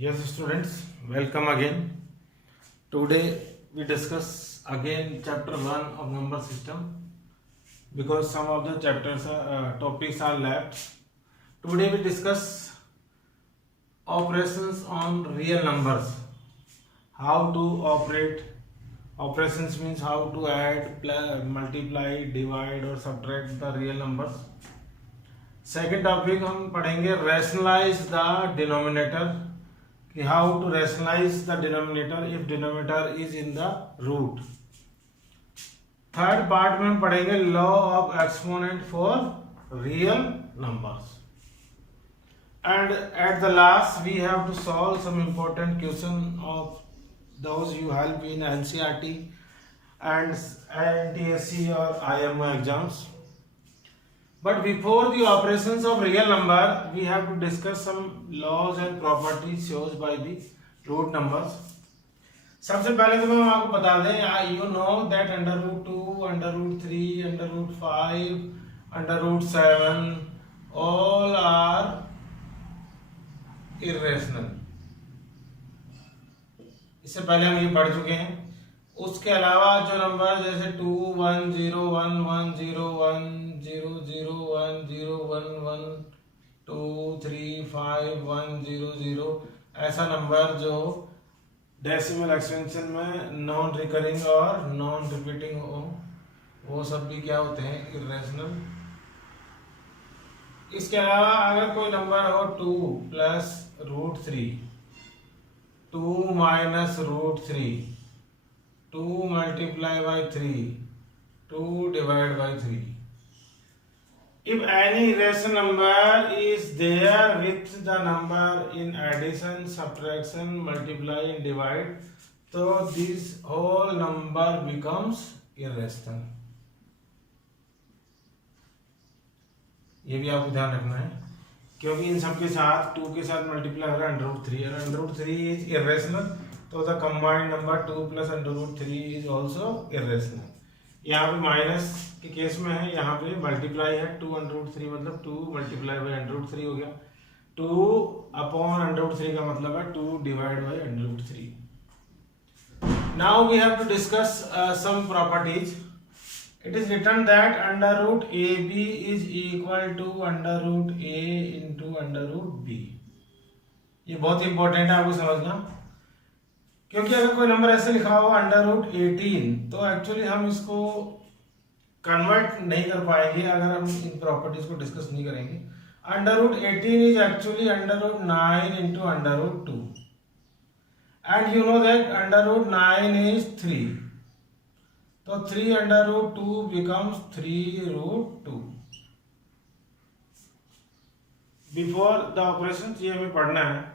Yes, students, welcome again. Today we discuss again chapter 1 of number system because some of the topics are left. Today we discuss operations on real numbers. How to operate operations means how to add, multiply, divide or subtract the real numbers. Second topic हम पढ़ेंगे rationalise the denominator कि how to rationalise the denominator if denominator is in the root. Third part में हम पढ़ेंगे law of exponent for real numbers. And at the last we have to solve some important question of those you help in NCERT and NTSC और IMO exams. But before the operations of real number, we have to discuss some laws and properties shown by the root numbers. सबसे पहले तो मैं आपको बता दें, you know that under root 2, under root 3, under root 5, under root 7, all are irrational. इससे पहले हम ये पढ़ चुके हैं. उसके अलावा जो नंबर जैसे 2, 1, 0, 1, 1, 0, 1, 0, 0, 1, 0, 1, 1, 2, 3, 5, 1, 0, 0 ऐसा नंबर जो डेसिमल एक्सपेंशन में नॉन रिकरिंग और नॉन रिपीटिंग हो, वो सब भी क्या होते हैं, इर्रेशनल. इसके अलावा अगर कोई नंबर हो 2 plus root 3, 2 minus root 3, 2 multiply by 3, 2 divide by 3. If any irrational number is there with the number in addition, subtraction, multiply and divide, so this whole number becomes irrational. ये भी आपको ध्यान रखना है क्योंकि इन सब के साथ 2 के साथ मल्टीप्लाई हो रहा है अंडर रूट 3 और अंडर रूट 3 इज इर्रेशनल. तो the combined number 2 plus under root 3 is also irrational. यहाँ पे माइनस के केस में है, यहाँ पे मल्टीप्लाई है 2 अंडर रूट 3 मतलब 2 मल्टीप्लाई बाई अंडर रूट 3 हो गया. 2 अपॉन अंडर रूट 3 का मतलब है 2 divide by under root 3. Now we have to discuss some properties. It is written that under root A B is equal to under root A into under root B. ये बहुत important है आपको समझना क्योंकि अगर कोई नंबर ऐसे लिखा हो अंडर रूट 18 तो एक्चुअली हम इसको कन्वर्ट नहीं कर पाएंगे अगर हम इन प्रॉपर्टीज को डिस्कस नहीं करेंगे. Under root 18 is actually under root 9 into under root 2 and you know that under root 9 is 3. तो 3 under root 2 becomes 3 root 2. Before the operation ये हमें पढ़ना है.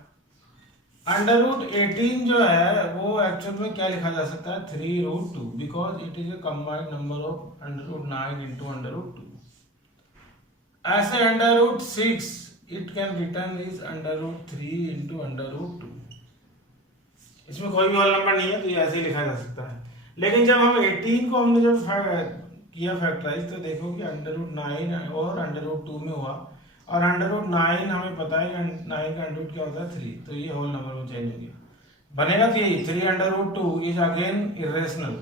अंडर रूट 18 जो है वो एक्चुअल में क्या लिखा जा सकता है, 3 root 2 because it is a combined number of under root 9 into under root 2. ऐसे under root 6 it can return is under root 3 into under root 2. इसमें कोई भी होल नंबर नहीं है तो ये ऐसे ही लिखा जा सकता है. लेकिन जब हम 18 को हमने जब किया फैक्टराइज तो देखो कि अंडर रूट 9 और अंडर रूट 2 में हुआ और अंडर रूट 9 हमें पता है कि 9 का अंडर रूट क्या होता है 3. तो ये होल नंबर में चेंज हो गया, बनेगा 3 under root 2 is again irrational.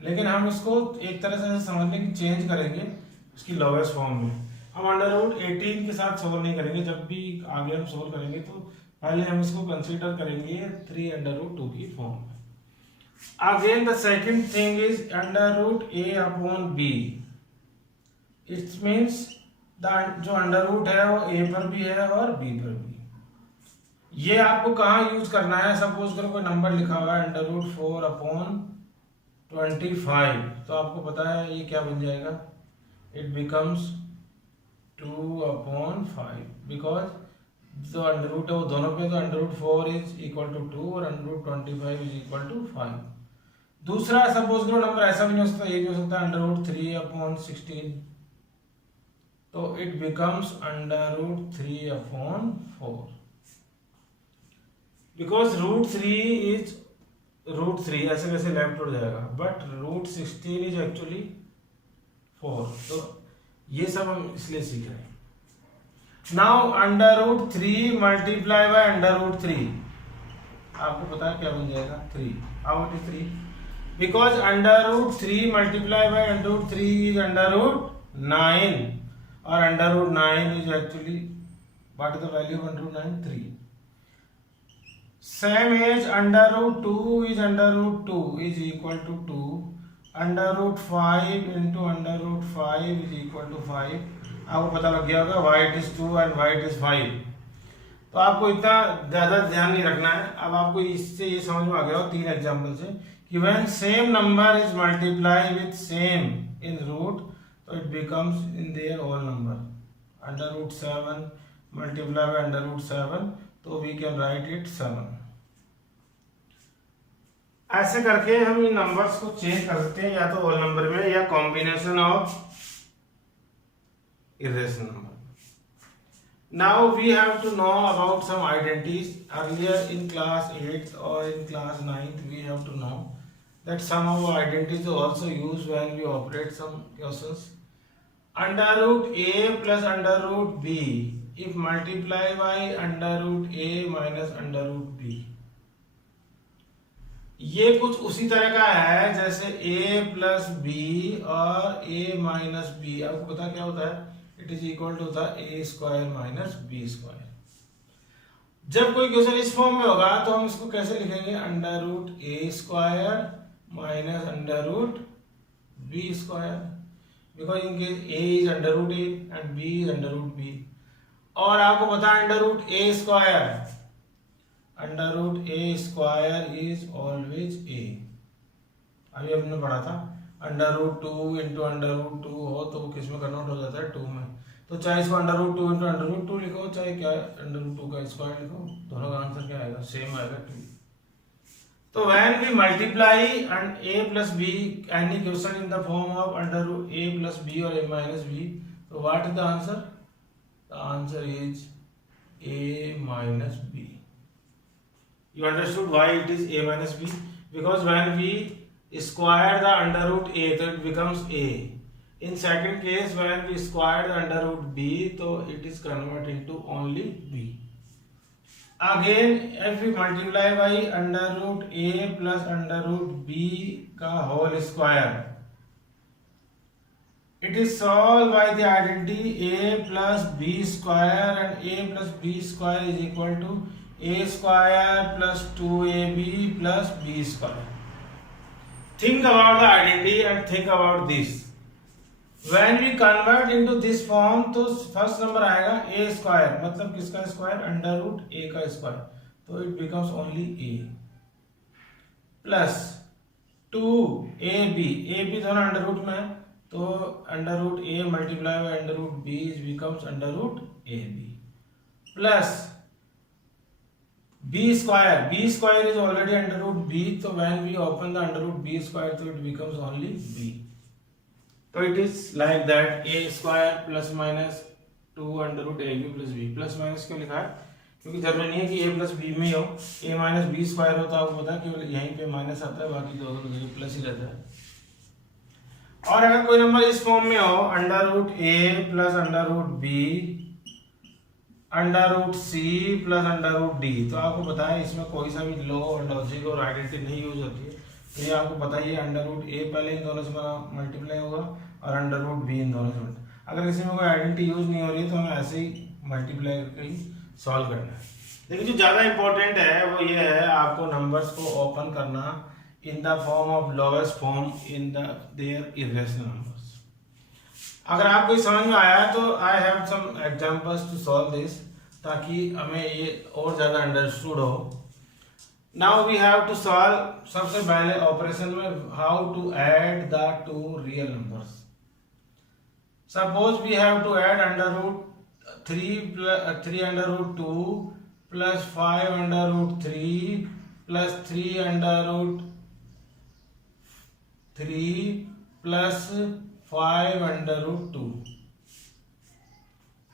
लेकिन हम इसको एक तरह से समझ लें कि चेंज करेंगे इसकी लोवेस्ट फॉर्म में. हम अंडर रूट 18 के साथ सोल्व नहीं करेंगे, जब भी आगे हम सोल्व करेंगे तो पहले हम इसको कंसीडर करेंगे 3 अंडर रूट 2 की फॉर्म में. Again the second thing is under root a upon b. It means जो अंडर रूट है वो a पर भी है और b पर भी. ये आपको कहाँ यूज करना है, सपोज करो कोई नंबर लिखा हुआ है अंडर रूट 4 अपॉन 25 तो आपको पता है ये क्या बन जाएगा, इट बिकम्स 2 अपॉन 5 बिकॉज जो अंडर रूट है वो दोनों पे, तो under root 4 is equal to 2 और under root 25 is equal to 5. दूसरा सपोज करो नंबर ऐसा भी नहीं हो सकता, ये भी हो सकता है अंडर रूट 3 अपॉन 16 तो it becomes under root 3 upon 4 because root 3 is root 3 ऐसे वैसे लेफ्ट हो जाएगा बट रूट 16 इज एक्चुअली 4. तो ये सब हम इसलिए सीख रहे हैं. Now under root 3 multiply by under root 3, आपको पता है क्या बन जाएगा 3। How it is 3? Because under root 3 multiply by under root 3 is under root 9, और under root 9 is actually what is the value of under root 9? 3। Same as under root 2 is under root 2 is equal to 2. Under root 5 into under root 5 is equal to 5. आपको पता लग गया होगा y it is 2 and y it is 5. तो आपको इतना ज़्यादा ध्यान नहीं रखना है। अब आपको इससे ये समझ में आ गया हो 3 एग्जाम्पल से कि when same number is multiplied with same in root, so it becomes in their whole number. Under root 7 multiplied by under root 7, तो we can write it 7। ऐसे करके हम इन नंबर्स को चेंज कर सकते हैं, या तो होल नंबर में या combination of irrational number. Now we have to know about some identities. Earlier in class 8th or in class 9th we have to know that some of our identities are also used when we operate some questions. Under root a plus under root b if multiplied by under root a minus under root b, ये कुछ उसी तरह का है जैसे a plus B और a minus B. आपको पता क्या होता है? इट इज इक्वल टू होता है a square minus B square. जब कोई क्वेश्चन इस फॉर्म में होगा तो हम इसको कैसे लिखेंगे? Under root a square minus under root B square, because in case a is under root a and b is under root b। और आपको पता है under root a square, under root A square is always A. अभी हमने पढ़ा था under root 2 into under root 2 हो तो वो किस में कन्वर्ट हो जाता है? 2 में। तो चाहे इसको under root 2 into under root 2 लिखो, चाहे क्या अंडर रूट 2 का स्क्वायर लिखो, दोनों का आंसर क्या आएगा? सेम आएगा 2। तो when we multiply and a plus B any question in the form of under root a plus B और a माइनस बी, तो what is the answer? The answer is a minus B. You understood why it is a minus b? Because when we square the under root a, so it becomes a. In second case, when we square the under root b, so it is converted into only b. Again, if we multiply by under root a plus under root b का whole square, it is solved by the identity a plus b square, and a plus b square is equal to a square plus 2ab plus b square. Think about the identity and think about this. When we convert into this form, तो first number आएगा a square, मतलब किसका square? Under root a का square, तो it becomes only a plus 2ab दोनों under root में है, तो under root a multiply by under root b becomes under root ab plus b square is already under root b, so when we open the under root b square, so it becomes only b. So it is like that a square plus minus 2 under root ab plus b। Plus minus क्यों लिखा है? क्योंकि जरूरी नहीं है कि a plus b में ही हो, a माइनस b स्क्वायर हो तो आपको पता है केवल यहीं पे माइनस आता है, बाकी दोनों जगह प्लस ही रहता है। और अगर कोई नंबर इस फॉर्म में हो under root a plus under root b under root C plus under root D, तो आपको पता है इसमें कोई सा भी लॉ और लॉजिक और आइडेंटिटी नहीं यूज होती है। तो ये आपको पता ही है अंडर रूट ए पहले इन दोनों से मल्टीप्लाई होगा और अंडर रूट बी इन दोनों से। अगर किसी में कोई आइडेंटिटी यूज नहीं हो रही है तो हमें ऐसे ही मल्टीप्लाई करके ही सॉल्व करना है। लेकिन जो ज़्यादा इंपॉर्टेंट है वो ये है आपको नंबर्स को ओपन करना in the form of lowest form in the their irrational numbers. अगर आपको ये समझ में आया तो I have some examples to solve this, ताकि हमें ये और ज़्यादा अंडरस्टूड हो। Now we have to solve सबसे पहले ऑपरेशन में how to add the two real numbers. Suppose we have to add under root 3 under root 2 plus 5 under root 3 plus 3 under root 3 plus 5 under root 2।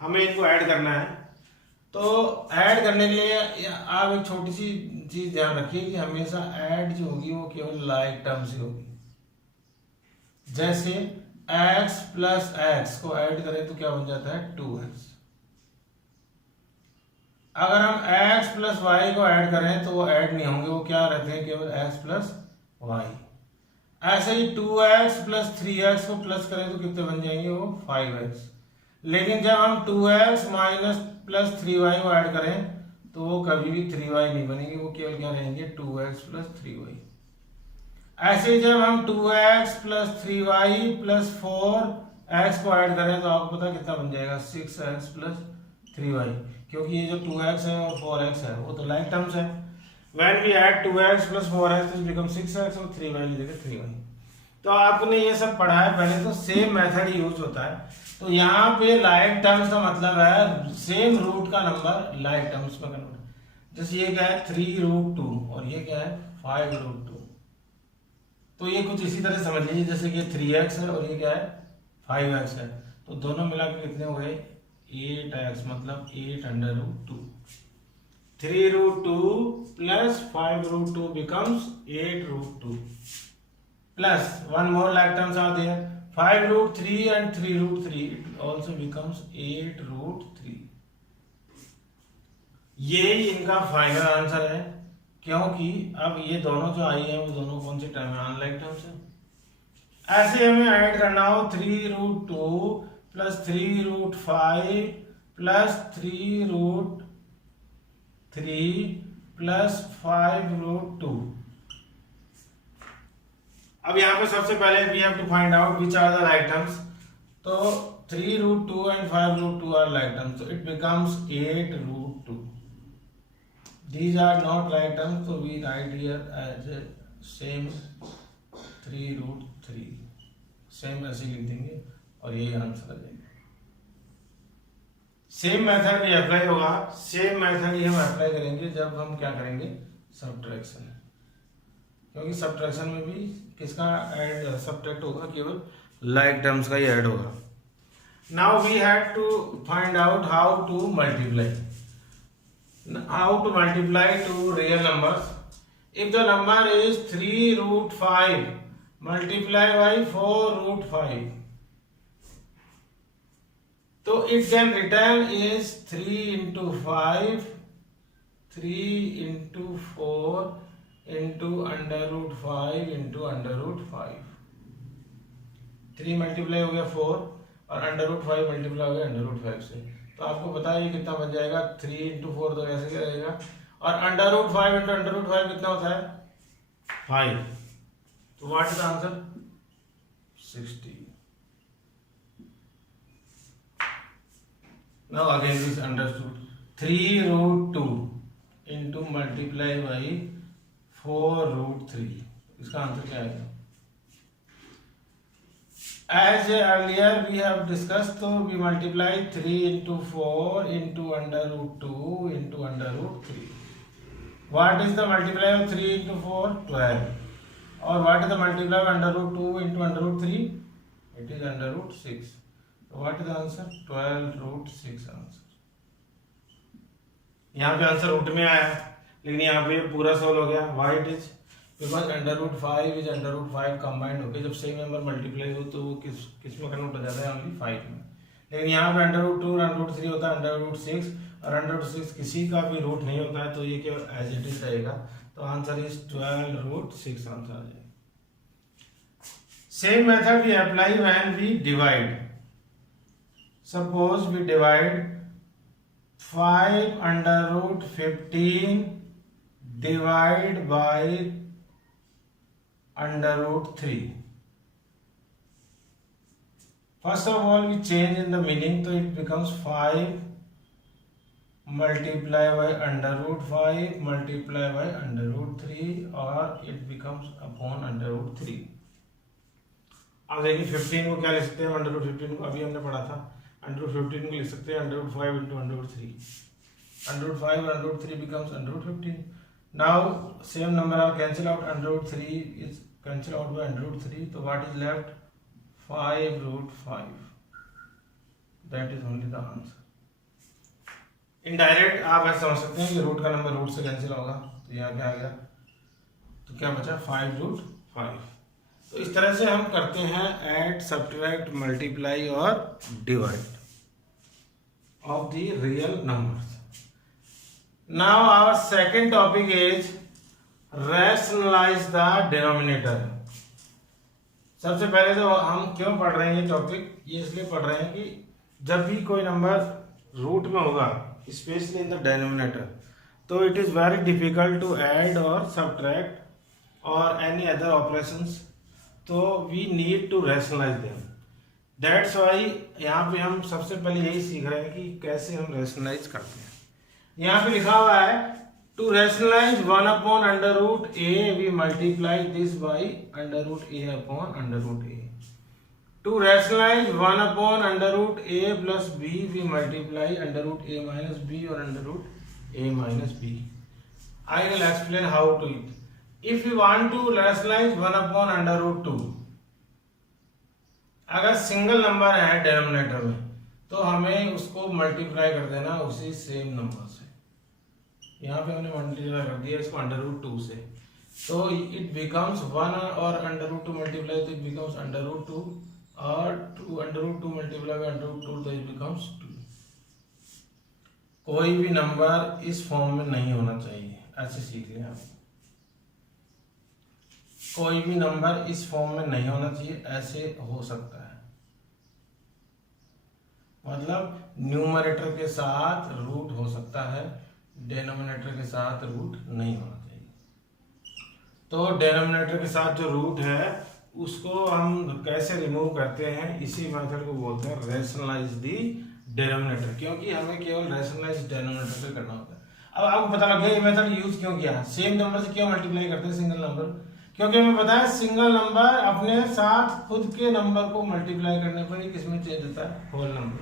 हमें इनको add करना है। तो add करने के लिए आप एक छोटी सी चीज ध्यान रखिए कि हमेशा ऐड जो होगी वो केवल लाइक टर्म से होगी। जैसे x प्लस एक्स को ऐड करें तो क्या बन जाता है? 2x। अगर हम x प्लस वाई को ऐड करें तो वो ऐड नहीं होंगे, वो क्या रहते हैं, केवल x प्लस वाई। ऐसे ही 2x प्लस 3x को प्लस करें तो कितने बन जाएंगे, वो 5x। लेकिन जब हम 2x माइनस प्लस 3y को ऐड करें तो वो कभी भी 3y नहीं बनेंगे, वो केवल क्या रहेंगे, 2x प्लस 3y। ऐसे ही जब हम 2x plus 3y plus 4x को ऐड करें तो आपको पता कितना बन जाएगा, 6x प्लस 3y, क्योंकि ये जो 2x है और 4x है वो तो लाइक टर्म्स है। When we add 2x plus 4x it becomes 6x और 3y की जगह 3y। तो आपने ये सब पढ़ा है पहले, तो सेम मेथड यूज होता है। तो यहाँ पे लाइक टर्म्स का मतलब है सेम रूट का नंबर लाइक टर्म्स में कन्वर्ट। जैसे ये क्या है 3√2 और ये क्या है 5√2। तो ये कुछ इसी तरह समझ लीजिए जैसे कि 3x है और ये क्या है 5x है, तो दोनों मिला के कितने हो गए 8x, मतलब 8√2। 3√2 plus 5√2 becomes 8√2 plus one more like terms are there, 5√3 and 3√3 it also becomes 8√3। ये इनका फाइनल आंसर है, क्योंकि अब ये दोनों जो आई है वो दोनों कौन से टर्म है, अनलाइक टर्म्स है। ऐसे हमें ऐड करना हो 3√2 प्लस 3√5 प्लस 3√3 प्लस 5√2। अब यहाँ पे सबसे पहले we have to find out which are the like terms. तो 3√2 and 5√2 are like terms, so it becomes 8√2। These are not like terms, so we write here as a same 3√3, same ऐसे लिख देंगे और यही आंसर आ जाएगा। Same method भी apply होगा, सेम मेथड ही हम अप्लाई करेंगे जब हम क्या करेंगे सब्ट्रैक्शन, क्योंकि सब्ट्रैक्शन में भी किसका ऐड सब्ट्रैक्ट होगा, केवल लाइक टर्म्स का ही ऐड होगा। Now we have to find out how to multiply. How to multiply two real numbers? If the number is 3√5, multiply by 4√5. So it can written is 3 into 5, 3 into 4 into √5 into √5। 3 multiply हो गया 4 और √5 multiply हो गया √5 से। तो आपको पता है ये कितना बन जाएगा, 3 into 4 तो ऐसे क्या रहेगा, और √5 into √5 कितना होता है 5। तो what is the answer 60। Now again this understood, 3√2 into multiply by 4√3, इसका आंसर क्या आएगा। As earlier we have discussed, so we multiply 3 into 4 into √2 into √3. What is the multiply of 3 into 4? 12. Or what is the multiply of √2 into √3? It is √6. So what is the answer? 12√6 answer. यहाँ पे answer root में आया, लेकिन यहाँ पे पूरा solve हो गया। Why it is? Because √5 is √5 combined होकर जब सेम नंबर मल्टीप्लाई हो तो वो किस में कन्वर्ट हो जाता है, ओनली 5 में। लेकिन यहाँ पे √2 और √3 होता है √6 और √6 किसी का भी रूट नहीं होता है, तो ये क्या एज इट इज रहेगा। तो आंसर इज 12√6 आंसर आ जाएगा। Same method we apply when we divide. Suppose we divide 5√15 divide by √3। First of all we change in the meaning, so it becomes 5 multiply by √5 multiply by √3 or it becomes upon √3। अब देखिए 15 को क्या लिख सकते हैं, √15 को अभी हमने पढ़ा था, √15 को लिख सकते हैं √5 into √3, √5 और √3 becomes √15। Now same number are cancel out, √3 is cancel out by √3, so what is left 5√5, that is only the answer। Indirect आप ऐसे समझ सकते हैं कि रूट का नंबर रूट से कैंसिल होगा, तो यहाँ क्या आ गया, तो क्या बचा 5√5। तो इस तरह से हम करते हैं ऐड, सब्ट्रैक्ट, मल्टीप्लाई और divide of the real numbers. Now our second topic is rationalise the denominator. सबसे पहले तो हम क्यों पढ़ रहे हैं ये टॉपिक, ये इसलिए पढ़ रहे हैं कि जब भी कोई नंबर रूट में होगा, स्पेशली इन द डिनोमिनेटर, तो it is very difficult to add और सब्ट्रैक्ट और एनी अदर ऑपरेशंस, तो we need to rationalise them. That's why यहाँ पे हम सबसे पहले यही सीख रहे हैं कि कैसे हम रैशनलाइज करते हैं। यहाँ पे लिखा हुआ है to rationalise 1 upon under root A we multiply this by under root A upon under root A. To rationalise 1 upon under root A plus B we multiply under root A minus B और under root A minus B. I will explain how to it. If you want to rationalise 1 upon under root 2, अगर single number है denominator में तो हमें उसको multiply कर देना उसी सेम नंबर से। यहाँ पे हमने मल्टीप्लाई कर दिया इसको अंडर रूट 2 से, तो इट बिकम्स 1 और अंडर रूट 2 मल्टीप्लाई तो इट बिकम्स अंडर रूट 2 और 2 under root 2 multiply by under root 2 तो इट बिकम्स 2। कोई भी नंबर इस फॉर्म में नहीं होना चाहिए, ऐसे सीख लें आप। कोई भी नंबर इस फॉर्म में नहीं होना चाहिए, ऐसे हो सकता है, मतलब न्यूमरेटर के साथ रूट हो सकता है, डिनोमिनेटर के साथ रूट नहीं होना चाहिए। तो डिनोमिनेटर के साथ जो रूट है उसको हम कैसे रिमूव करते हैं, इसी मेथड को बोलते हैं रैशनलाइज दी डिनोमिनेटर, क्योंकि हमें केवल रैशनलाइज डिनोमिनेटर से करना होता है। अब आपको पता लग गया ये मेथड यूज क्यों किया, सेम नंबर से क्यों मल्टीप्लाई करते हैं सिंगल नंबर, क्योंकि हमें पता है सिंगल नंबर अपने साथ खुद के नंबर को मल्टीप्लाई करने पर ही किसमें चेंज होता है, होल नंबर।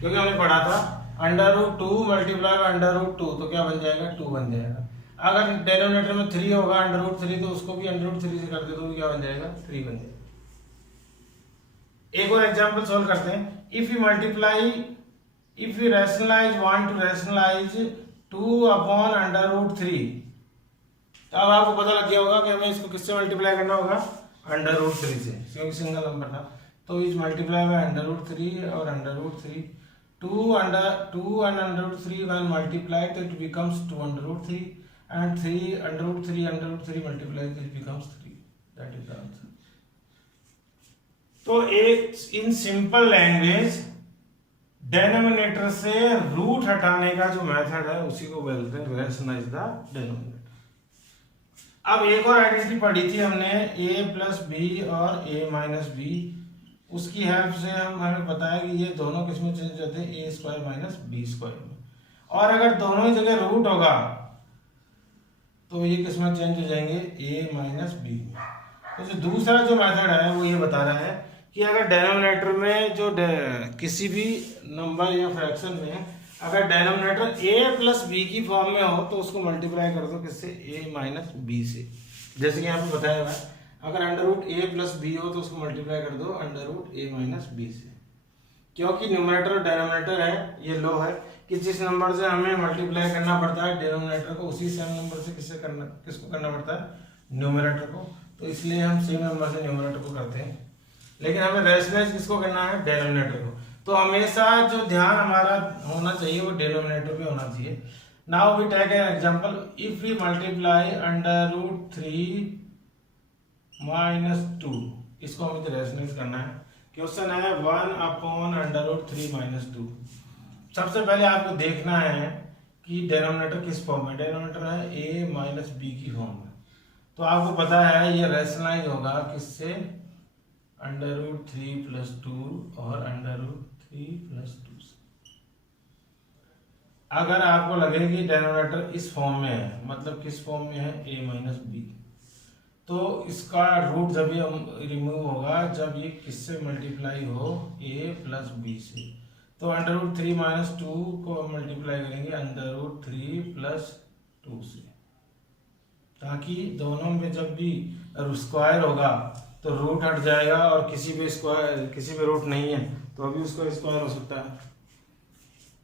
क्योंकि हमने पढ़ा था under root 2 multiply by under root 2 तो क्या बन जाएगा, 2 बन जाएगा। अगर डिनोमिनेटर में 3 होगा अंडर रूट 3 तो उसको भी अंडर रूट 3 से कर दे तो क्या बन जाएगा, 3 बन जाएगा। एक और एग्जांपल सॉल्व करते हैं। If you rationalise want to rationalise 2 upon under root 3, तो अब आपको पता लग गया होगा कि हमें इसको किससे मल्टीप्लाई करना होगा, अंडर रूट 3 से, क्योंकि सिंगल नंबर था। तो is multiply by under root 3 और under root 3, 2 and under root 3 when multiplied तो it becomes 2 under root 3 and 3 under root 3 multiplied it becomes 3. That is the answer. तो एक इन सिंपल लैंग्वेज डिनोमिनेटर से root हटाने का जो method है उसी को बोलते हैं रैशनलाइज द डिनोमिनेटर। अब एक और आइडेंटिटी पढ़ी थी हमने a प्लस बी और a माइनस बी, उसकी हेल्प से हमें बताया कि ये दोनों किसमें चेंज होते हैं, ए स्क्वायर माइनस बी स्क्वायर में। और अगर दोनों ही जगह रूट होगा तो ये किसमें चेंज हो जाएंगे, ए माइनस बी में। तो जो दूसरा जो मेथड है वो ये बता रहा है कि अगर डिनोमिनेटर में जो किसी भी नंबर या फ्रैक्शन में अगर डिनोमिनेटर ए प्लस बी की फॉर्म में हो तो उसको मल्टीप्लाई कर दो किससे, ए माइनस बी से। जैसे कि यहाँ पे बताया हुआ है अगर under root A plus B हो तो उसको मल्टीप्लाई कर दो under root A minus B से। क्योंकि न्यूमरेटर और डिनोमिनेटर है ये लो है कि जिस नंबर से हमें मल्टीप्लाई करना पड़ता है डिनोमिनेटर को, उसी सेम नंबर से किसको करना पड़ता है, न्यूमरेटर को। तो इसलिए हम सेम नंबर से न्यूमरेटर को करते हैं, लेकिन हमें रैशनलाइज किसको करना है, डिनोमिनेटर को। तो हमेशा जो ध्यान हमारा होना चाहिए वो डिनोमिनेटर पे होना चाहिए। Now we take an example. If we multiply under root 3 minus 2, इसको हमें रैशनलाइज करना है। क्वेश्चन है 1 अपॉन अंडर रूट 3 माइनस 2। सबसे पहले आपको देखना है कि डिनोमिनेटर किस फॉर्म में, डिनोमिनेटर है a माइनस बी की फॉर्म में। तो आपको पता है ये रैशनलाइज होगा किससे, अंडर रूट 3 प्लस 2 और अंडर रूट 3 प्लस 2 से। अगर आपको लगे कि डिनोमिनेटर इस फॉर्म में है, मतलब किस फॉर्म में है, a माइनस बी, तो इसका रूट जब ये रिमूव होगा जब ये किससे मल्टीप्लाई हो, a प्लस बी से। तो अंडर रूट 3 माइनस 2 को मल्टीप्लाई करेंगे अंडर रूट 3 प्लस 2 से, ताकि दोनों में जब भी स्क्वायर होगा तो रूट हट जाएगा और किसी पे रूट नहीं है तो अभी उसका स्क्वायर हो सकता है।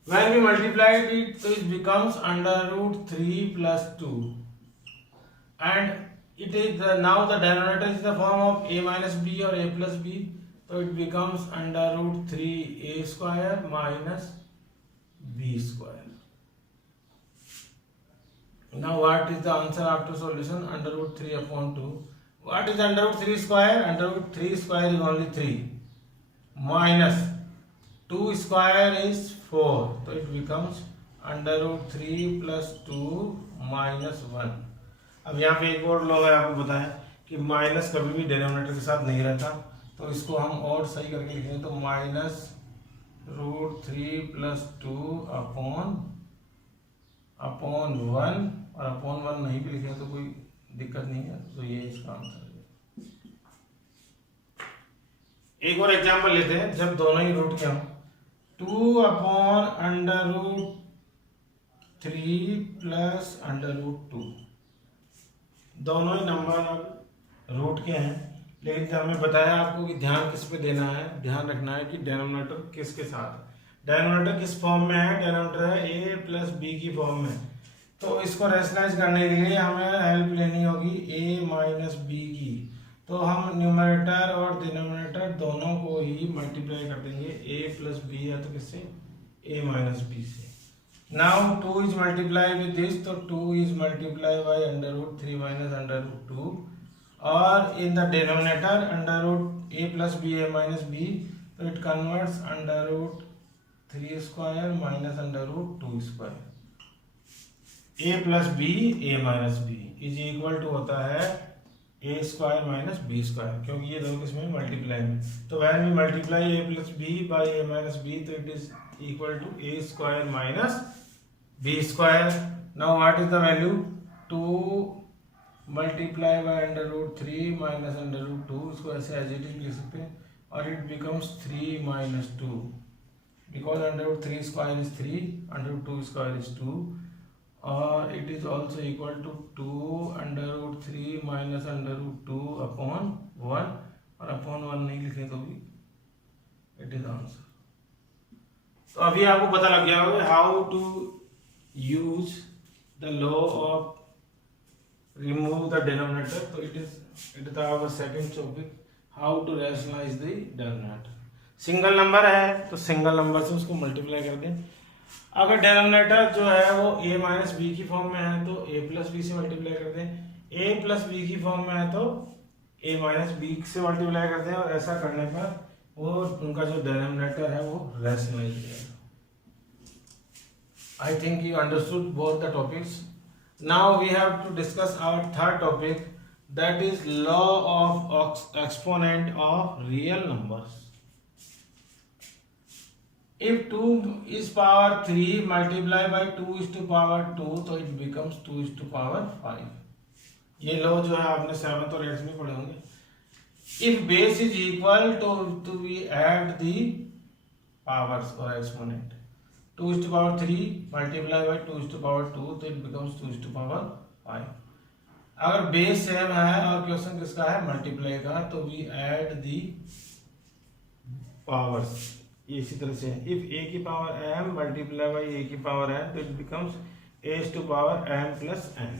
When we multiplied it, so it becomes under root 3 plus 2, and it is now the denominator is the form of a minus b or a plus b, so it becomes under root 3 a square minus b square. Now what is the answer after solution? Under root 3 upon 2. What is under root 3 square? Under root 3 square is only 3. Minus 2 square is 4. So it becomes under root 3 plus 2 minus 1. अब यहाँ पे एक और law है, आपको पता है कि माइनस कभी भी डिनोमिनेटर के साथ नहीं रहता, तो इसको हम और सही करके लिखेंगे तो माइनस रूट 3 प्लस 2 अपॉन 1, और अपॉन 1 नहीं भी लिखेंगे तो कोई दिक्कत नहीं है, तो ये इसका आंसर है। एक और एग्जांपल लेते हैं जब दोनों ही रूट क्या हो। 2 upon under root 3 plus under root 2, दोनों ही नंबर रूट के हैं, लेकिन जब हमें बताया आपको कि ध्यान किस पे देना है, ध्यान रखना है कि डिनोमिनेटर किसके साथ, डिनोमिनेटर किस फॉर्म में है, डिनोमिनेटर है a प्लस बी की फॉर्म में। तो इसको रेशनलाइज करने के लिए हमें हेल्प लेनी होगी a माइनस बी की, तो हम न्यूमरेटर और डिनोमिनेटर दोनों को ही मल्टीप्लाई कर देंगे। a प्लस बी है तो किससे, a माइनस बी से। Now 2 is multiplied with this, so 2 is multiplied by under root 3 minus under root 2, or in the denominator under root a plus b a minus b, so it converts under root 3 square minus under root 2 square. a plus b a minus b is equal to होता है a square minus b square, क्योंकि ये दोनों किसमें multiply में, तो when we multiply a plus b by a minus b, तो it is equal to a square minus b square. Now what is the value? 2 multiply by under root 3 minus under root 2, इसको ऐसे as it is लिख सकते हैं, और it becomes 3 minus 2, because under root 3 square is 3, under root 2 square is 2, और it is also equal to 2 under root 3 minus under root 2 upon 1, और upon 1 नहीं लिखे तो भी it is answer. तो अभी आपको पता लग गया होगा how to use the law of remove the denominator. तो it is our second topic, how to rationalize the denominator. Single number है तो सिंगल नंबर से उसको मल्टीप्लाई कर दें। अगर डिनोमिनेटर जो है वो a माइनस बी की फॉर्म में है तो a प्लस बी से मल्टीप्लाई कर दें, a प्लस बी की फॉर्म में है तो a माइनस बी से मल्टीप्लाई कर दें, और ऐसा करने पर वो उनका जो डिनोमिनेटर है वो रैशनलाइज हो जाएगा। I think you understood both the topics. Now we have to discuss our third topic, that is law of exponent of real numbers. If 2 is power 3 multiplied by 2 is to power 2, तो it becomes 2 is to power 5. ये law जो है आपने 7th और 8th में पढ़े होंगे। If base is equal to we add the powers or exponent. 2 is to power 3 multiplied by 2 is to power 2, तो it becomes 2 is to power 5. अगर बेस सेम है और क्वेश्चन किसका है, मल्टीप्लाई का, तो वी ऐड दी पावर्स। इसी तरह से इफ a की power m multiply by a की पावर n, तो it becomes a to power m plus n।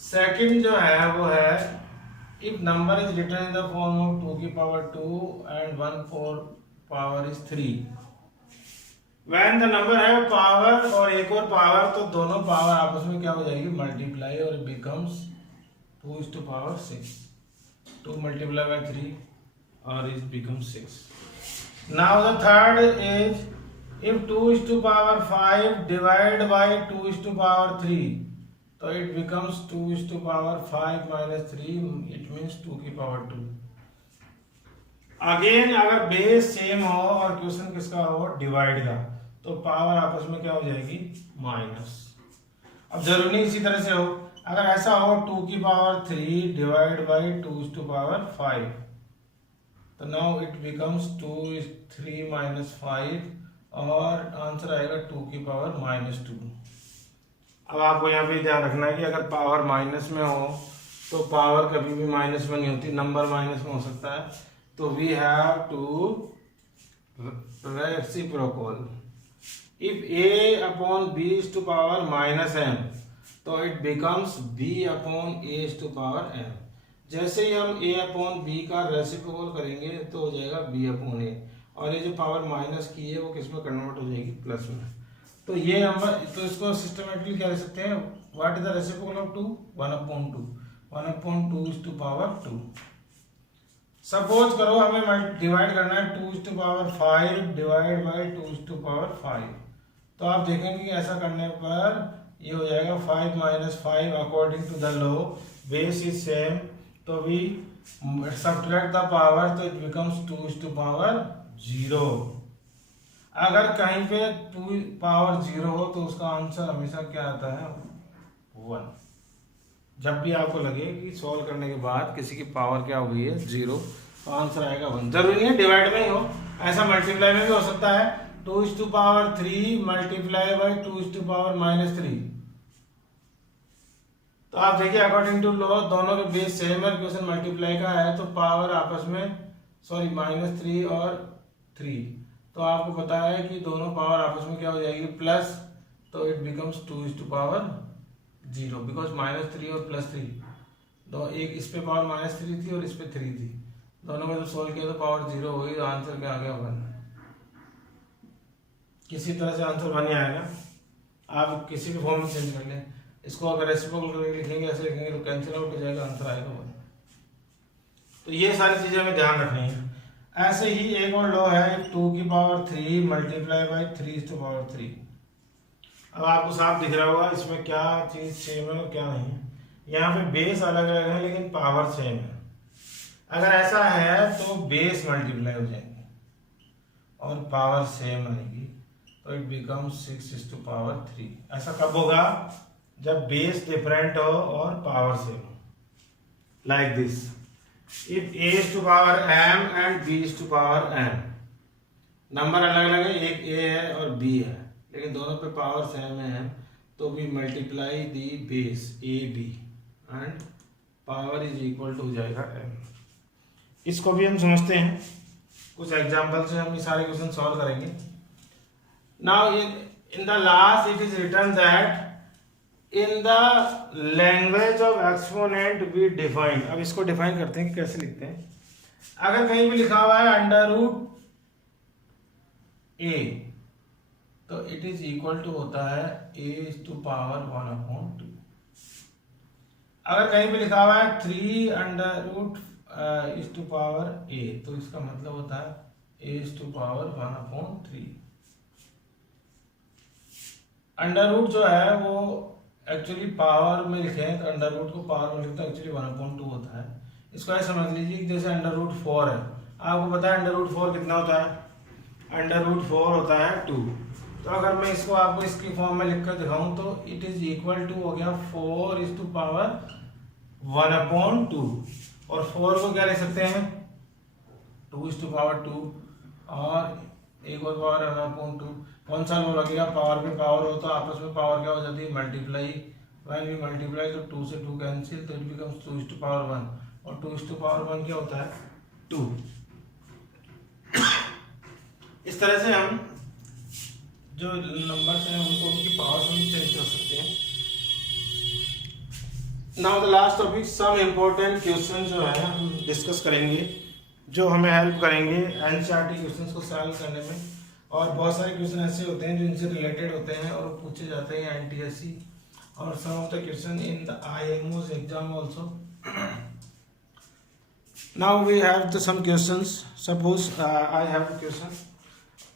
Second जो है वो है इफ number is written in the form of 2 की power 2 and 1/4 power is 3। When the number है पावर और एक और पावर, तो दोनों पावर आपस में क्या हो जाएगी, मल्टीप्लाई, और it becomes 2 is to power 6. 2 multiplied by 3 और it becomes 6. Now the third is if 2 is to power 5 divided by 2 is to power 3, तो it becomes 2 is to power 5 minus 3, it means 2 की power 2। Again अगर base same हो और question किसका हो, divide का, तो पावर आपस में क्या हो जाएगी, माइनस। अब जरूरी नहीं इसी तरह से हो, अगर ऐसा हो 2 की power 3 divide by 2 to power 5, तो now it becomes 2 is 3 minus 5, और आंसर आएगा 2 की पावर -2। अब आपको यहाँ पे ध्यान रखना है कि अगर पावर माइनस में हो तो पावर कभी भी माइनस में नहीं होती, नंबर माइनस में हो सकता है, तो we have to reciprocal. If a upon b is to power -m, तो it becomes b upon a is to power m। जैसे ही हम a अपॉन b का रेसिप्रोकल करेंगे तो हो जाएगा b अपॉन a, और ये जो पावर माइनस की है वो किस में कन्वर्ट हो जाएगी, प्लस में। तो ये नंबर, तो इसको सिस्टमेटिकली क्या लिख सकते हैं, what is the reciprocal of 2, 1/2, 1/2 is to power 2। Suppose करो हमें डिवाइड करना है 2 is to power 5 divide by 2 is to power 5, तो आप देखेंगे कि ऐसा करने पर ये हो जाएगा 5 minus 5 according to the law, base is same, तो वी सब्ट्रैक्ट द पावर, तो it becomes 2 is to power 0। अगर कहीं पे 2 पावर 0 हो तो उसका आंसर हमेशा क्या आता है, 1। जब भी आपको लगे कि सॉल्व करने के बाद किसी की पावर क्या हो गई है 0, तो आंसर आएगा 1। जरूरी नहीं है डिवाइड में ही हो, ऐसा मल्टीप्लाई में भी हो सकता है, 2 is to power 3 multiply by 2 is to power -3। तो आप देखिए अकॉर्डिंग टू लॉ दोनों के बेस सेम है, क्वेश्चन मल्टीप्लाई का है, तो पावर आपस में -3 और 3, तो आपको पता है कि दोनों पावर आपस में क्या हो जाएगी प्लस, तो it becomes 2 is to power 0, because -3 और +3, तो एक इस पे पावर -3 थी और इस पे 3 थी, दोनों में जब सोल्व किया तो पावर 0 हो गई, तो आंसर क्या आ गया 1। किसी तरह से आंसर 1 ही आएगा, आप किसी भी फॉर्म में चेंज कर लें, इसको अगर रेसिप्रोकल करके लिखेंगे, ऐसे लिखेंगे तो कैंसिल आउट हो जाएगा, आंसर आएगा 1। तो ये सारी चीजें हमें ध्यान रखनी है। ऐसे ही एक और लॉ है 2 की power 3 multiply by 3 is to power 3। अब आपको साफ दिख रहा होगा इसमें क्या चीज सेम है और क्या नहीं है। यहाँ पे बेस अलग अलग है लेकिन पावर सेम है। अगर ऐसा है तो बेस मल्टीप्लाई हो जाएंगे और पावर सेम आएगी, तो it becomes 6 is to power 3। ऐसा कब होगा, जब बेस डिफरेंट हो और पावर सेम हो, like this, if a is to power m and b is to power n, number अलग अलग है, एक a है और b है लेकिन दोनों पे पावर सेम है, तो we multiply the base a b and power is equal to हो जाएगा m। इसको भी हम समझते हैं, कुछ एग्जांपल से हम ये सारे क्वेश्चन सॉल्व करेंगे। Now in the last it is written that in the language of exponent we define. अब इसको डिफाइन करते हैं कि कैसे लिखते हैं। अगर कहीं भी लिखा हुआ है √a, तो इट इज इक्वल टू होता है a इज टू पावर 1/2। अगर कहीं भी लिखा हुआ है 3 इज टू पावर a, तो इसका मतलब होता है a is to power 1/3। Under root जो है वो एक्चुअली पावर में लिखे हैं, तो अंडर रूट को पावर में लिखते हैं, एक्चुअली 1/2 होता है। इसको ऐसे समझ लीजिए कि जैसे √4 है, आपको पता है √4 कितना होता है, √4 होता है 2। तो अगर मैं इसको आपको इसकी फॉर्म में लिखकर दिखाऊं तो इट इज इक्वल टू हो गया 4 इज टू पावर 1/2, और 4 को क्या लिख सकते हैं 2 इज टू पावर 2, और एक और पावर 1/2। कौन सा लो लगेगा, पावर पे पावर हो तो आपस में पावर क्या हो जाती है मल्टीप्लाई, व्हेन वी मल्टीप्लाई तो 2 से 2 कैंसिल, तो it becomes 2 is to power 1, और 2 इज टू पावर 1 क्या होता है 2। इस तरह से हम जो नंबर्स हैं उनको उनकी पावर से चेंज कर सकते हैं। Now the last topic, some important question जो है हम डिस्कस करेंगे, जो हमें हेल्प करेंगे एनसीईआरटी क्वेश्चंस को सॉल्व करने में। और बहुत सारे क्वेश्चन ऐसे होते हैं जो इनसे रिलेटेड होते हैं और पूछे जाते हैं एनटीएससी और some of the question in the IMO's exam also. Now we have the some questions, suppose I have a question,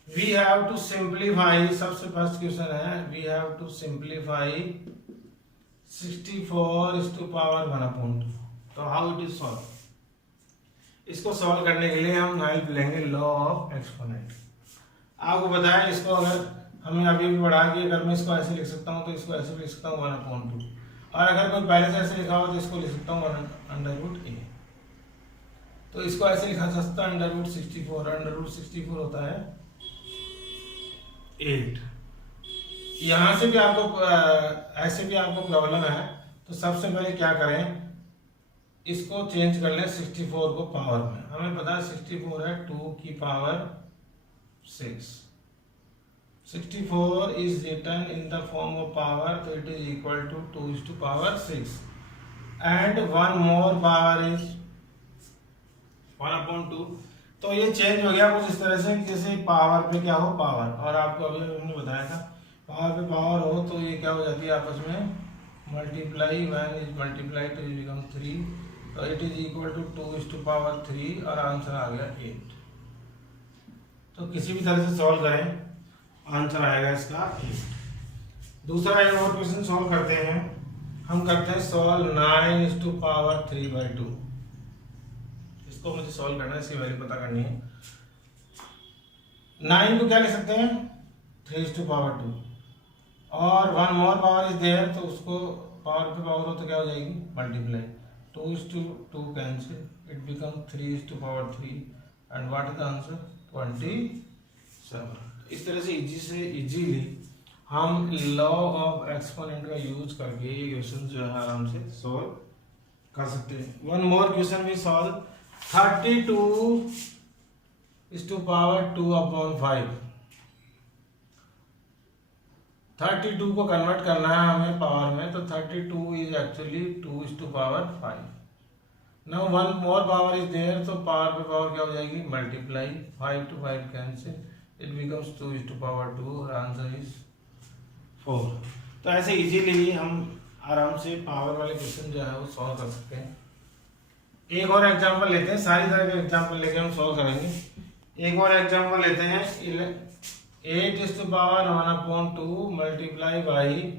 we have to simplify. सबसे फर्स्ट क्वेश्चन है we have to simplify 64 is to power 1/2। तो how it is solve, इसको solve करने के लिए हम help लेंगे law of exponent. आपको पता है इसको अगर हमें अभी भी बढ़ा के अगर मैं इसको ऐसे लिख सकता हूँ तो इसको ऐसे भी लिख सकता हूँ 1/2, और अगर कोई पहले से ऐसे लिखा हो तो इसको लिख सकता हूँ √a। तो इसको ऐसे लिखा जा सकता है √64 होता है 8। यहाँ से भी आपको ऐसे भी आपको प्रॉब्लम है, तो सबसे पहले क्या करें, इसको चेंज कर लें 64 को पावर में। हमें पता है 64 है 2 की power 6। 64 is written in the form of power, so it is equal to 2 is to power 6, and one more power is 1/2। तो ये चेंज हो गया कुछ इस तरह से, जैसे पावर पे क्या हो पावर, और आपको अभी हमने बताया था पावर पे पावर हो तो ये क्या हो जाती है आपस में मल्टीप्लाई, व्हेन इज मल्टीप्लाई तो इट बिकम 3, तो इट इज इक्वल टू 2 / 3 और आंसर आ गया 8। तो किसी भी तरह से सॉल्व करें आंसर आएगा इसका 8। दूसरा एक और क्वेश्चन सॉल्व करते हैं, हम करते हैं सॉल्व 9 / 3/2। इसको मुझे सॉल्व करना है, इसकी वैल्यू पता करनी है। 9 को क्या लिख सकते हैं 3/2 और 1 मोर पावर इज देयर, तो उसको पावर पे पावर हो तो क्या हो जाएगी multiply, 2/2 cancel, it become 3/3 and what is the answer 27। इस तरह से इजीली हम लॉ ऑफ एक्सपोनेंट का यूज करके ये क्वेश्चन जो है आराम से सॉल्व कर सकते हैं। One more question we solve 32/2/5। 32 को कन्वर्ट करना है हमें पावर में, तो 32 is actually 2/5। Now 1 more power is there, तो पावर पे पावर क्या हो जाएगी multiply, 5 to 5 cancel, it becomes 2/2 और आंसर इज 4। तो ऐसे इजीली हम आराम से पावर वाले क्वेश्चन जो है वो सॉल्व कर सकते हैं। एक और एग्जांपल लेते हैं, सारी तरह के एग्जांपल लेके हम सॉल्व करेंगे। एक और एग्जांपल लेते हैं 8/1/2 मल्टीप्लाई बाई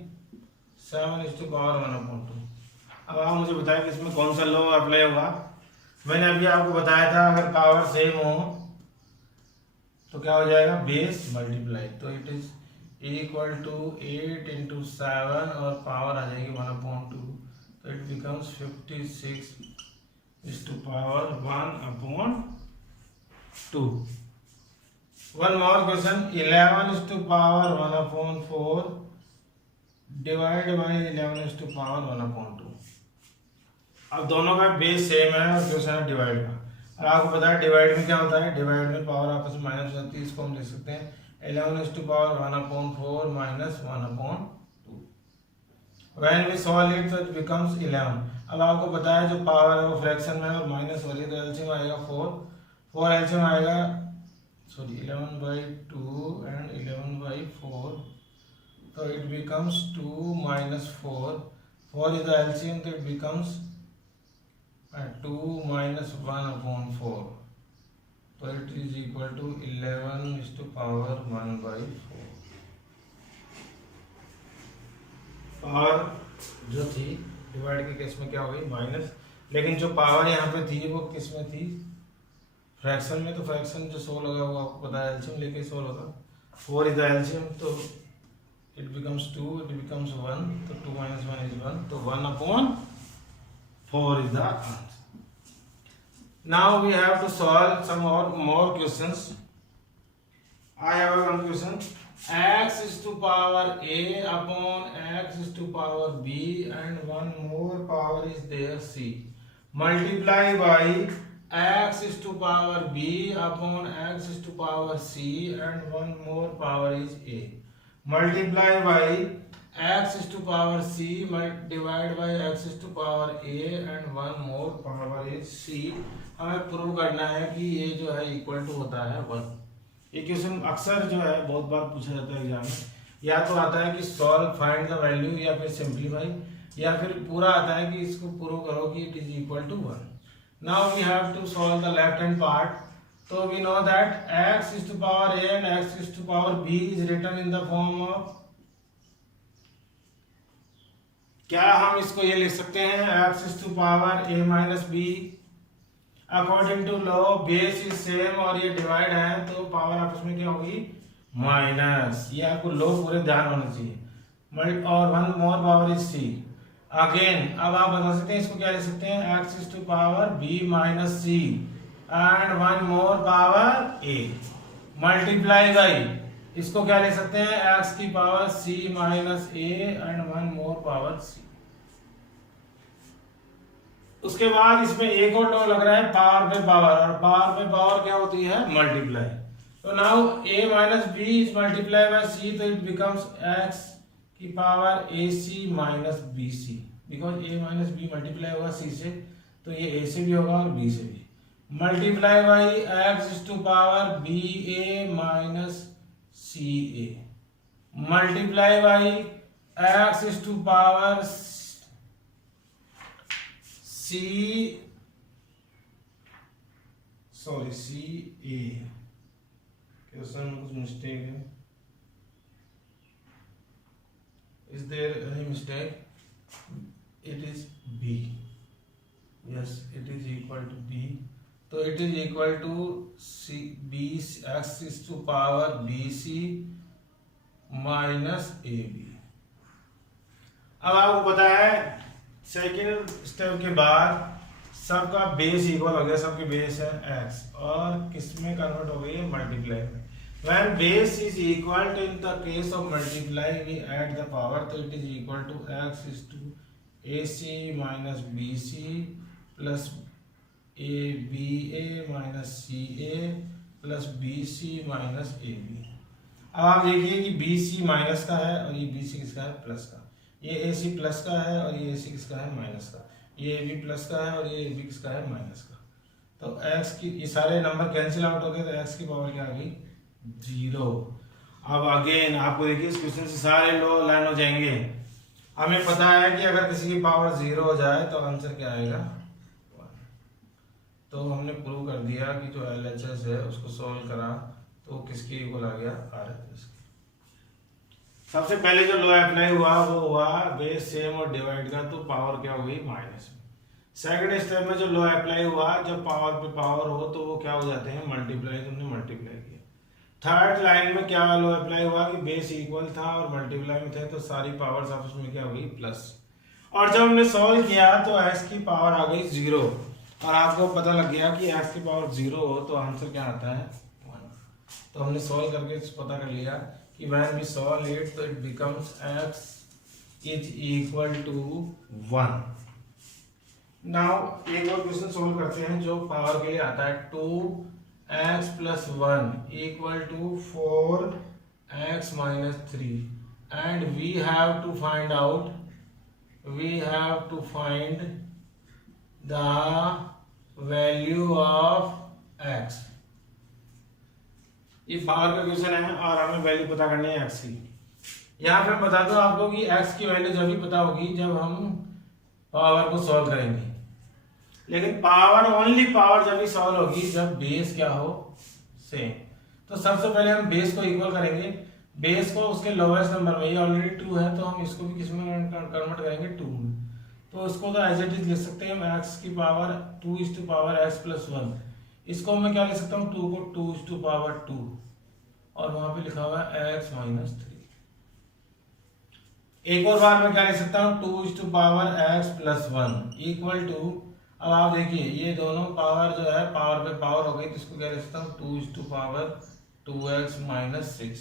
7/1/2। अब आप मुझे बताएं कि इसमें कौन सा लॉ अप्लाई होगा। मैंने अभी आपको बताया था अगर पावर सेम हो तो क्या हो जाएगा बेस मल्टीप्लाई, तो इट इज इक्वल टू 8 × 7 और पावर आ जाएगी 1/2, तो it becomes 56/1/2। One more question 11/1/4 divide by 11/1/2। अब दोनों का बेस सेम है और क्वेश्चन है डिवाइड का, और आपको पता है डिवाइड में क्या होता है, डिवाइड में पावर आपस में माइनस हो जाती है। इसको हम लिख सकते हैं 11/1/4 minus 1/2। When we solve it तो इट बिकम्स 11। अब आपको पता है जो पावर है वो फ्रैक्शन में है और माइनस हो रही है, तो एलसीएम आएगा 4 एलसीएम आएगा 11/2 एंड 11/4, तो it becomes 2 - 4 is the LCM, तो it becomes 2 - 1/4, तो it is equal to 11/1/4। Power जो थी डिवाइड के केस में क्या हो गई माइनस, लेकिन जो पावर यहाँ पे थी वो किस में थी फ्रैक्शन में, तो फ्रैक्शन जो 100 लगा वो आपको पता है एलसीएम लेके 100 होगा। 4 इज द एलसीएम, तो it becomes 2, it becomes 1, so 2 - 1 is 1, so 1/4 is the answer. Now we have to solve some more questions. I have one question, x is to power a upon x is to power b and one more power is there c, multiply by x is to power b upon x is to power c and one more power is a, multiply by x is to power c divide by x is to power a and one more power is c। हमें prove करना है कि ये जो है equal to होता है 1। ये क्वेश्चन अक्सर जो है बहुत बार पूछा जाता है एग्जाम में, या तो आता है कि सॉल्व फाइंड द वैल्यू या फिर सिंप्लीफाई, या फिर पूरा आता है कि इसको प्रूव करो कि it is equal to 1। Now we have to solve the left hand part, so we know that x is to power a and x is to power b is written in the form of, क्या हम इसको ये लिख सकते हैं x is to power a minus b, according to law base is same और ये divide है तो पावर आपस में क्या होगी माइनस, ये आपको लॉ पूरे ध्यान होना चाहिए, और 1 more power is c। Again अब आप बता सकते हैं इसको क्या लिख सकते हैं x is to power b minus c and 1 more power a, multiply by इसको क्या ले सकते हैं x की power c minus a and 1 more power c। उसके बाद इसमें एक और लॉ लग रहा है पावर पे पावर, और पावर पे पावर क्या होती है मल्टीप्लाई, तो now a minus b is multiplied by c, तो इट बिकम्स x की power ac minus bc, because a minus b multiply होगा c से, तो ये a से भी होगा और b से भी, multiply by x is to power ba minus ca, multiply by X is to power C A. Question में कुछ मिस्टेक है, is there any mistake? It is B, yes it is equal to B. तो it is equal to C B X is to power B C minus A B. अब आपको पता है second step के बाद सबका base equal हो गया, सबके बेस है x और किसमें कन्वर्ट हो गई है? मल्टीप्लाई में। When base is equal to, in the case of multiply we add the power, तो it is equal to x is to ac minus bc plus aba minus ca plus bc minus ab। अब आप देखिए कि bc minus का है और ये bc किसका है? प्लस का। ये ac प्लस का है और ये ac किसका है? माइनस का। ये ab प्लस का है और ये ab किसका है? माइनस का। तो x की ये सारे नंबर कैंसिल आउट हो गए, तो x की पावर क्या आ गई? 0। अब अगेन आपको देखिए इस क्वेश्चन से सारे लो लाइन हो जाएंगे। हमें पता है कि अगर किसी की पावर 0 हो जाए तो आंसर क्या आएगा? 1। तो हमने प्रूव कर दिया कि जो LHS है उसको सॉल्व करा तो किसके इक्वल आ गया? RHS। सबसे पहले जो लो अप्लाई हुआ वो हुआ बेस सेम और डिवाइड का, तो पावर क्या हो गई? माइनस में। सेकंड स्टेप में जो लो अप्लाई हुआ, जब पावर पे पावर हो तो वो क्या हो जाते हैं? मल्टीप्लाई। तुमने मल्टीप्लाई किया। थर्ड लाइन में क्या लो अप्लाई हुआ कि बेस इक्वल था और मल्टीप्लाई में थे, तो सारी पावर्स आपस में क्या हो गई? प्लस। और जब हमने सॉल्व किया तो x की पावर आ गई 0 और आपको पता लग गया कि x की पावर 0 हो तो आंसर क्या आता है? 1। तो हमने सॉल्व करके पता कर लिया कि when we solve it तो it becomes x is equal to 1। now एक और क्वेश्चन सोल्व करते हैं जो पावर के लिए आता है। 2x plus 1 equal to 4x minus 3 and we have to find the value of x। ये पावर का क्वेश्चन है और हमें वैल्यू पता करनी है x की। यहाँ पे मैं बता दूं आपको कि x की वैल्यू जब भी पता होगी जब हम पावर को सॉल्व करेंगे, लेकिन पावर ओनली पावर जब भी सॉल्व होगी जब बेस क्या हो? सेम। तो सबसे पहले हम बेस को इक्वल करेंगे, बेस को उसके लोवेस्ट नंबर में, ये ऑलरेडी 2 है तो हम इसको भी किसमें कन्वर्ट करेंगे? 2 में। तो उसको तो एज इट इज लिख सकते हैं हम x की power 2 is to power x plus 1। इसको मैं क्या लिख सकता हूँ? 2 को 2 इज टू पावर 2 और वहां पे लिखा हुआ है x माइनस 3। एक और बार मैं क्या लिख सकता हूँ? 2 is to power x plus 1 equal to, अब आप देखिए ये दोनों पावर जो है पावर पे पावर हो गई तो इसको क्या लिख सकता हूँ? 2 is to power 2x minus 6।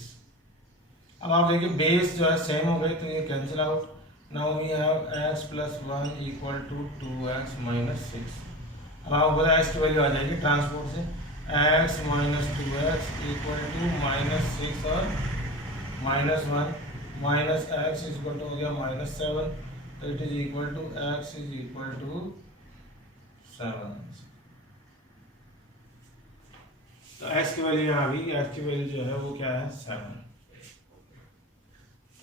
अब आप देखिए बेस जो है सेम हो गई तो ये cancel out. Now we have x plus 1 equal to 2x minus 6। अब आपको पता है x की वैल्यू आ जाएगी ट्रांसपोर्ट से, x minus 2x equal to minus 6 और minus 1 minus x equal to हो गया माइनस 7। तो it is equal to x is equal to 7। तो x की वैल्यू यहाँ आ गई, x की वैल्यू जो है वो क्या है? 7।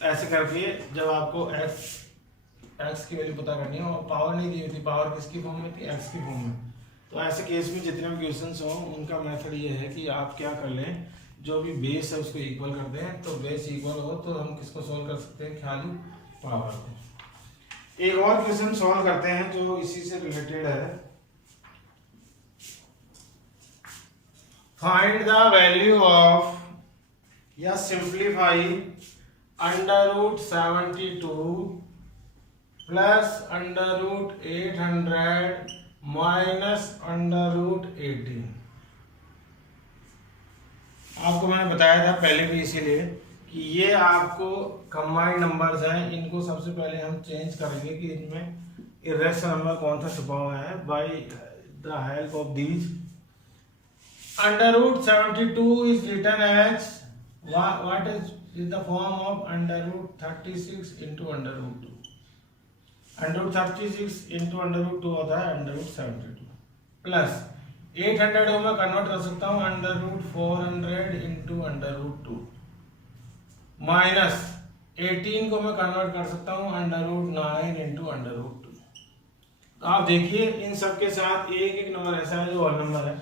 ऐसे करके जब आपको x की वैल्यू पता करनी है और पावर नहीं दी हुई थी, पावर किसकी फॉर्म में थी? x की फॉर्म में। तो ऐसे केस में जितने भी क्वेश्चंस हो उनका मेथड ये है कि आप क्या कर लें, जो भी बेस है उसको इक्वल कर दें। तो बेस इक्वल हो तो हम किसको सॉल्व कर सकते हैं? खाली पावर को। एक और क्वेश्चन सॉल्व करते हैं जो इसी से रिलेटेड है। फाइंड द वैल्यू ऑफ या simplify under root 72 plus under root 800 minus under root 18। आपको मैंने बताया था पहले भी इसीलिए कि ये आपको कंबाइंड नंबर्स हैं, इनको सबसे पहले हम चेंज करेंगे कि इनमें इरेशनल नंबर कौन सा छुपा हुआ है by the help of these. Under root 72 is written as what is the form of under root 36 into under root 2। Under root 36 into under root 2 होता है अंडर रूट 72 प्लस 800 में कन्वर्ट कर सकता हूँ under root 400 into under root 2। Minus 18 को मैं convert कर सकता हूँ √9 इंटू √2। तो आप देखिए इन सब के साथ एक एक नंबर ऐसा है जो ऑल नंबर है,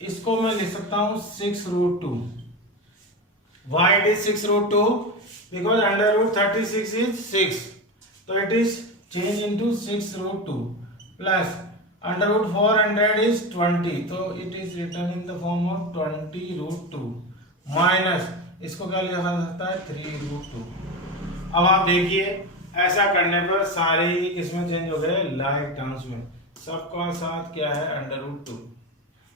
इसको मैं लिख सकता हूँ 6√2। Why it is 6√2? Because √36 is 6, so it is changed into 6√2 plus √400 is 20, so it is written in the form of 20√2 minus इसको क्या लिखा जा सकता है 3√2। अब आप देखिए ऐसा करने पर सारे ही इसमें चेंज हो गए लाइक टर्म्स में, सबका साथ क्या है √2।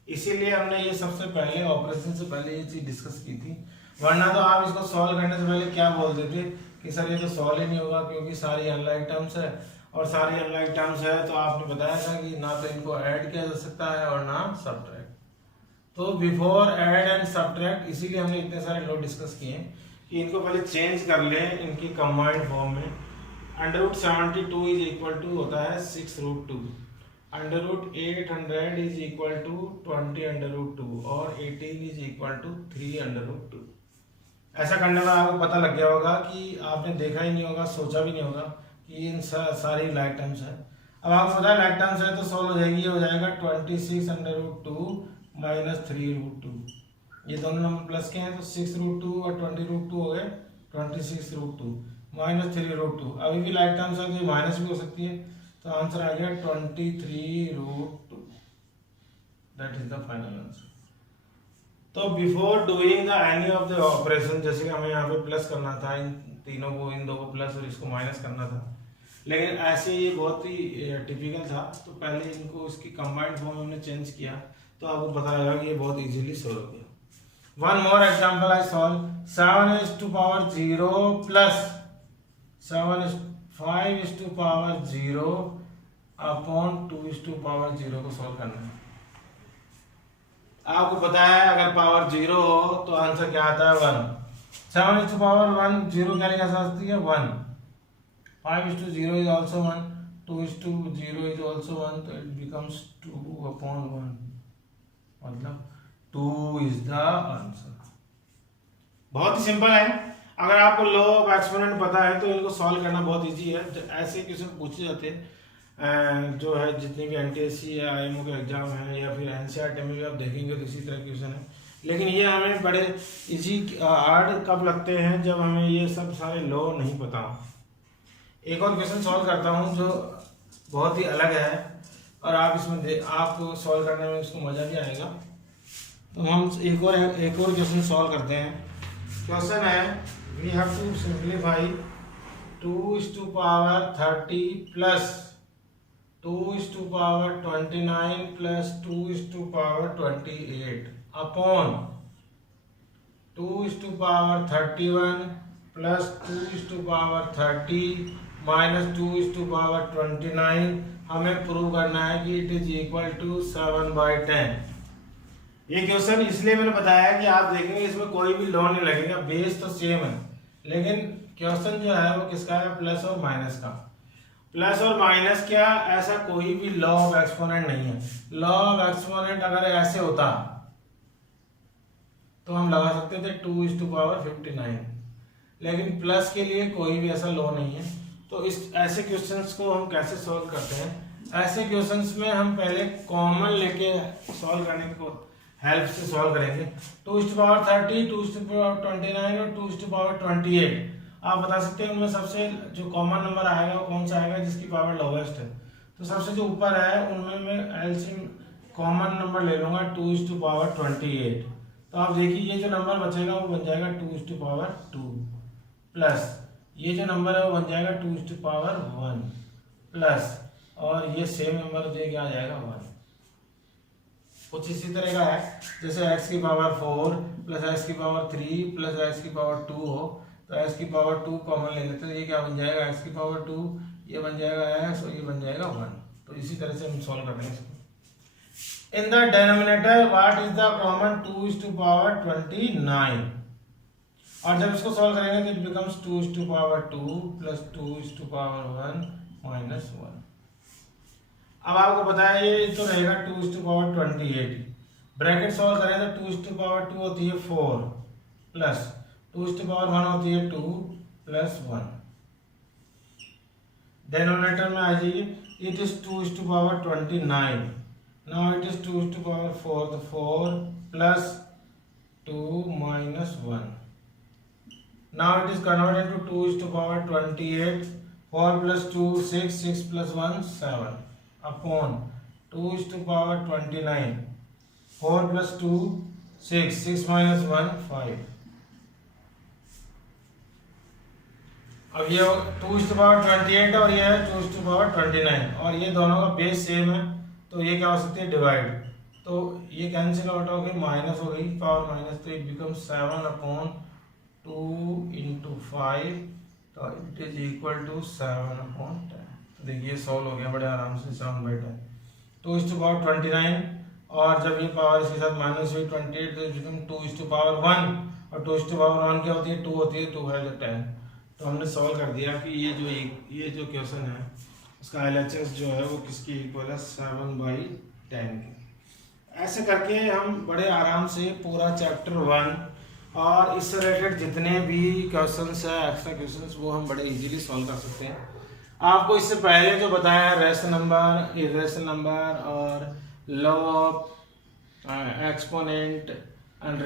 इसीलिए हमने ये सबसे पहले ऑपरेशन से पहले ये चीज डिस्कस की थी, वरना तो आप इसको सॉल्व करने से पहले क्या बोलते थे कि सर ये तो सॉल्व ही नहीं होगा क्योंकि सारी अनलाइक टर्म्स है, और सारी अनलाइक टर्म्स है तो आपने बताया था कि ना तो इनको ऐड किया जा सकता है और ना सब्ट्रैक्ट। तो बिफोर ऐड एंड सब्ट्रैक्ट, इसीलिए हमने इतने सारे लॉ डिस्कस किए कि इनको पहले चेंज कर लें इनकी कंबाइंड फॉर्म में। √72 इज इक्वल टू होता है 6√2, √800 इज इक्वल टू 20√2 और 18 इज इक्वल टू 3√2। ऐसा करने में आपको पता लग गया होगा कि आपने देखा ही नहीं होगा, सोचा भी नहीं होगा कि इन सारी लाइक टर्म्स है। अब आपको पता है लाइक टर्म्स है तो सॉल्व हो जाएगी, ये हो जाएगा 26√2 माइनस 3√2। ये दोनों नंबर प्लस के हैं तो 6√2 और 20√2 हो गए 26√2 माइनस 3√2। अभी भी लाइक टर्म्स है तो ये माइनस भी हो सकती है, तो आंसर आ गया 23√2। That is the final answer. तो before doing the any of the operation, जैसे कि हमें यहाँ पे प्लस करना था इन तीनों को, इन दो को प्लस और इसको माइनस करना था, लेकिन ऐसे ये बहुत ही टिपिकल था तो पहले इनको इसकी कंबाइंड फॉर्म हमने चेंज किया तो आपको पता लगा कि ये बहुत इजीली सॉल्व हो गया। One more example I solve 7⁻0 plus 5⁻0 upon 2⁻0 को सॉल्व करना है। आपको पता है अगर पावर 0 हो तो आंसर क्या आता है 1। 7⁻1 0 क्या लिखा जा सकती है 1, 5:0 is also 1, 2:0 is also 1, तो it becomes 2/1, मतलब 2 is the answer। बहुत ही सिंपल है, अगर आपको लॉ ऑफ एक्सपोनेंट पता है तो इनको सॉल्व करना बहुत इजी है। ऐसे क्वेश्चन पूछे जाते हैं जो है जितने भी एनटीएससी या आईएमओ के एग्जाम है या फिर एनसीईआरटी में भी आप देखेंगे तो इसी तरह क्वेश्चन है, लेकिन ये हमें बड़े इजी हार्ड कब लगते हैं जब हमें ये सब सारे लॉ नहीं पता हो। एक और क्वेश्चन सॉल्व करता हूँ जो बहुत ही अलग है और आप इसमें आपको सॉल्व करने में इसको मजा भी आएगा। तो हम एक और क्वेश्चन सॉल्व करते हैं। क्वेश्चन है we have to simplify 2:30 plus 2:29 plus 2:28 upon 2:31 plus 2:30 minus 2:29। हमें प्रूव करना है कि इट इज इक्वल टू 7/10। ये क्वेश्चन इसलिए मैंने बताया कि आप देखेंगे इसमें कोई भी लॉ नहीं लगेगा, बेस तो सेम है, लेकिन क्वेश्चन जो है वो किसका है प्लस और माइनस का। प्लस और माइनस क्या, ऐसा कोई भी लॉ ऑफ एक्सपोनेंट नहीं है। लॉ ऑफ एक्सपोनेंट अगर ऐसे होता तो हम लगा सकते थे 2:59, लेकिन प्लस के लिए कोई भी ऐसा लॉ नहीं है। तो इस ऐसे क्वेश्चंस को हम कैसे सॉल्व करते हैं, ऐसे क्वेश्चंस में हम पहले कॉमन लेके सॉल्व करने को हेल्प से सॉल्व करेंगे। 2:30, 2:29 और 2:28 आप बता सकते हैं उनमें सबसे जो कॉमन नंबर आएगा वो कौन सा आएगा जिसकी पावर लोवेस्ट है। तो सबसे जो ऊपर है उनमें मैं एलसीएम कॉमन नंबर ले लूंगा 2:28। तो आप देखिए ये जो नंबर बचेगा वो बन जाएगा 2:2 प्लस ये जो नंबर है वो बन जाएगा 2:1 प्लस और ये सेम नंबर जो क्या आ जाएगा 1। कुछ इसी तरह का है जैसे x की पावर 4 प्लस x की पावर 3 प्लस x की पावर 2 हो, तो x की पावर 2 कॉमन ले लेते हैं, ये क्या बन जाएगा x की पावर 2, ये बन जाएगा x और ये बन जाएगा 1। तो इसी तरह से हम सॉल्व करेंगे इसको। इन the denominator what is the common 2:29, और जब इसको सॉल्व करेंगे तो इट बिकम्स 2:2 प्लस 2:1 माइनस 1। अब आपको पता है ये तो रहेगा 2:28। ब्रैकेट सॉल्व करें तो 2:2 होती है 4 प्लस 2 टू पावर 1 होती है 2 प्लस 1। डिनोमिनेटर में आ जाइए, it is 2 to power 29। Now it is 2 to power 4, तो 4 plus 2 minus 1. Now it is converted to 2 to power 28. 4 plus 2 6, 6 plus 1 7 upon 2 to power 29. 4 plus 2 6, 6 minus 1 5. अब ये 2 to power 28 और ये है 2 to power 29 और ये दोनों का बेस सेम है, तो ये क्या हो सकती है डिवाइड, तो ये कैंसिल आउट हो गई, माइनस हो गई पावर माइनस, तो इट बिकम 7 अपॉन 2 इंटू 5, तो it is equal to 7 upon 10। तो देखिए सॉल्व हो गया बड़े आराम से, 7/10 2 टू पावर 29 और जब ये पावर इसके साथ माइनस हुई 28 तो बिकम 2 टू पावर 1 और 2 टू पावर 1 क्या होती है 2 होती है, 2 है तो 10। तो हमने सॉल्व कर दिया कि ये जो क्वेश्चन है उसका LHS जो है वो किसकी इक्वल है 7/10 की। ऐसे करके हम बड़े आराम से पूरा चैप्टर 1 और इससे रिलेटेड जितने भी क्वेश्चंस है एक्स्ट्रा क्वेश्चंस वो हम बड़े इजीली सॉल्व कर सकते हैं। आपको इससे पहले जो बताया रेशनल नंबर, इरेशनल नंबर और law of exponent and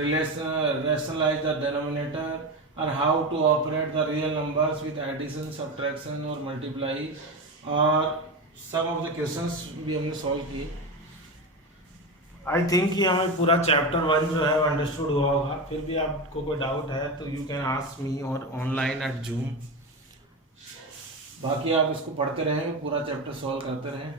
rationalize the denominator और how to operate the real numbers with addition, subtraction और मल्टीप्लाई, और सम ऑफ द क्वेश्चंस भी हमने सॉल्व किए। आई थिंक कि हमें पूरा चैप्टर 1 जो है वो अंडरस्टूड हुआ होगा। फिर भी आपको कोई डाउट है तो यू कैन आस्क मी और ऑनलाइन एट जूम। बाकी आप इसको पढ़ते रहें, पूरा चैप्टर सॉल्व करते रहें।